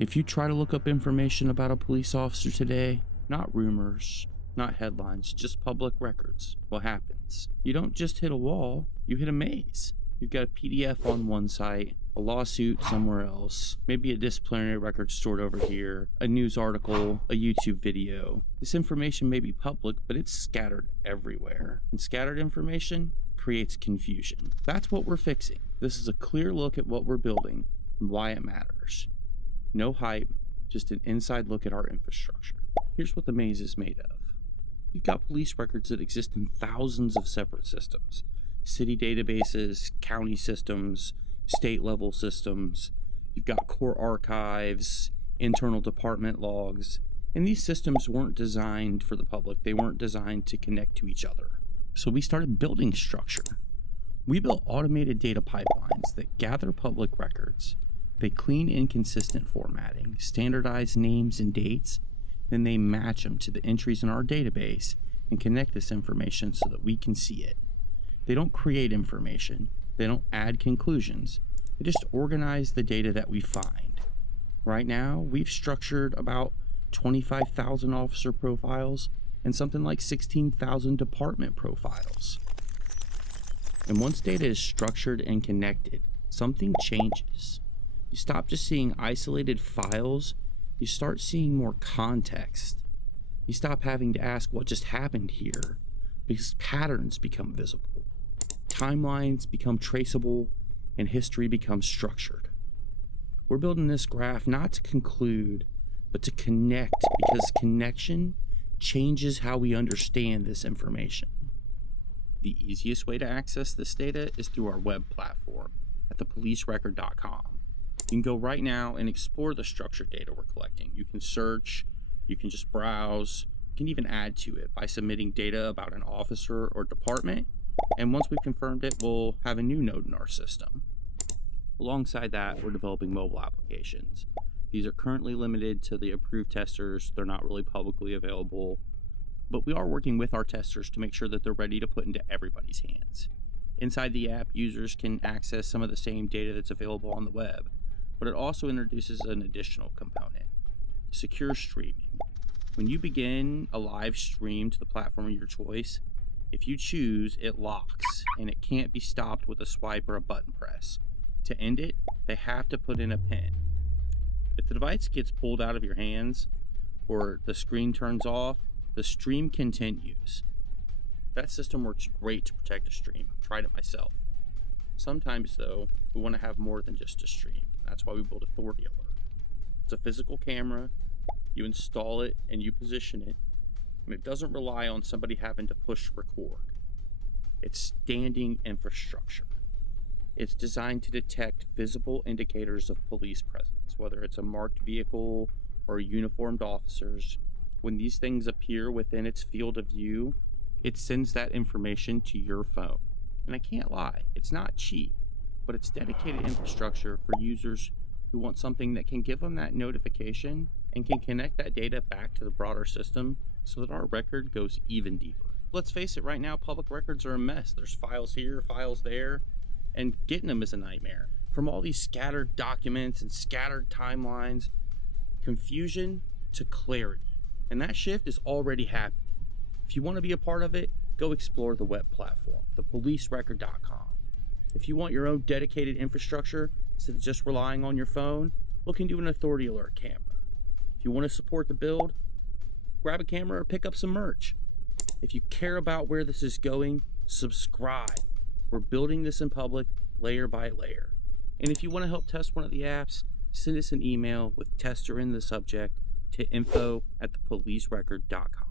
If you try to look up information about a police officer today, not rumors, not headlines, just public records, what happens? You don't just hit a wall, you hit a maze. You've got a PDF on one site, a lawsuit somewhere else, maybe a disciplinary record stored over here, a news article, a YouTube video. This information may be public, but it's scattered everywhere. And scattered information creates confusion. That's what we're fixing. This is a clear look at what we're building and why it matters. No hype, just an inside look at our infrastructure. Here's what the maze is made of. You've got police records that exist in thousands of separate systems. City databases, county systems, state level systems. You've got core archives, internal department logs, and these systems weren't designed for the public. They weren't designed to connect to each other. So we started building structure. We built automated data pipelines that gather public records. They clean inconsistent formatting, standardize names and dates, then they match them to the entries in our database and connect this information so that we can see it. They don't create information. They don't add conclusions. They just organize the data that we find. Right now, we've structured about 25,000 officer profiles and something like 16,000 department profiles. And once data is structured and connected, something changes. You stop just seeing isolated files. You start seeing more context. You stop having to ask what just happened here, because patterns become visible. Timelines become traceable and history becomes structured. We're building this graph not to conclude, but to connect, because connection changes how we understand this information. The easiest way to access this data is through our web platform at thepolicerecord.com. You can go right now and explore the structured data we're collecting. You can search, you can just browse, you can even add to it by submitting data about an officer or department. And once we've confirmed it, we'll have a new node in our system. Alongside that, we're developing mobile applications. These are currently limited to the approved testers. They're not really publicly available, but we are working with our testers to make sure that they're ready to put into everybody's hands. Inside the app, users can access some of the same data that's available on the web, but it also introduces an additional component: secure streaming. When you begin a live stream to the platform of your choice, if you choose, it locks and it can't be stopped with a swipe or a button press. To end it, they have to put in a pin. If the device gets pulled out of your hands or the screen turns off, the stream continues. That system works great to protect a stream. I've tried it myself. Sometimes, though, we want to have more than just a stream. That's why we built Authority Alert. It's a physical camera. You install it and you position it. And it doesn't rely on somebody having to push record. It's standing infrastructure. It's designed to detect visible indicators of police presence, whether it's a marked vehicle or uniformed officers. When these things appear within its field of view, it sends that information to your phone. And I can't lie, it's not cheap, but it's dedicated infrastructure for users who want something that can give them that notification and can connect that data back to the broader system so that our record goes even deeper. Let's face it, right now, public records are a mess. There's files here, files there, and getting them is a nightmare. From all these scattered documents and scattered timelines, confusion to clarity. And that shift is already happening. If you want to be a part of it, go explore the web platform, thepolicerecord.com. If you want your own dedicated infrastructure instead of just relying on your phone, look into an Authority Alert camera. If you want to support the build, grab a camera or pick up some merch. If you care about where this is going, subscribe. We're building this in public, layer by layer. And if you want to help test one of the apps, send us an email with tester in the subject to info@thepolicerecord.com.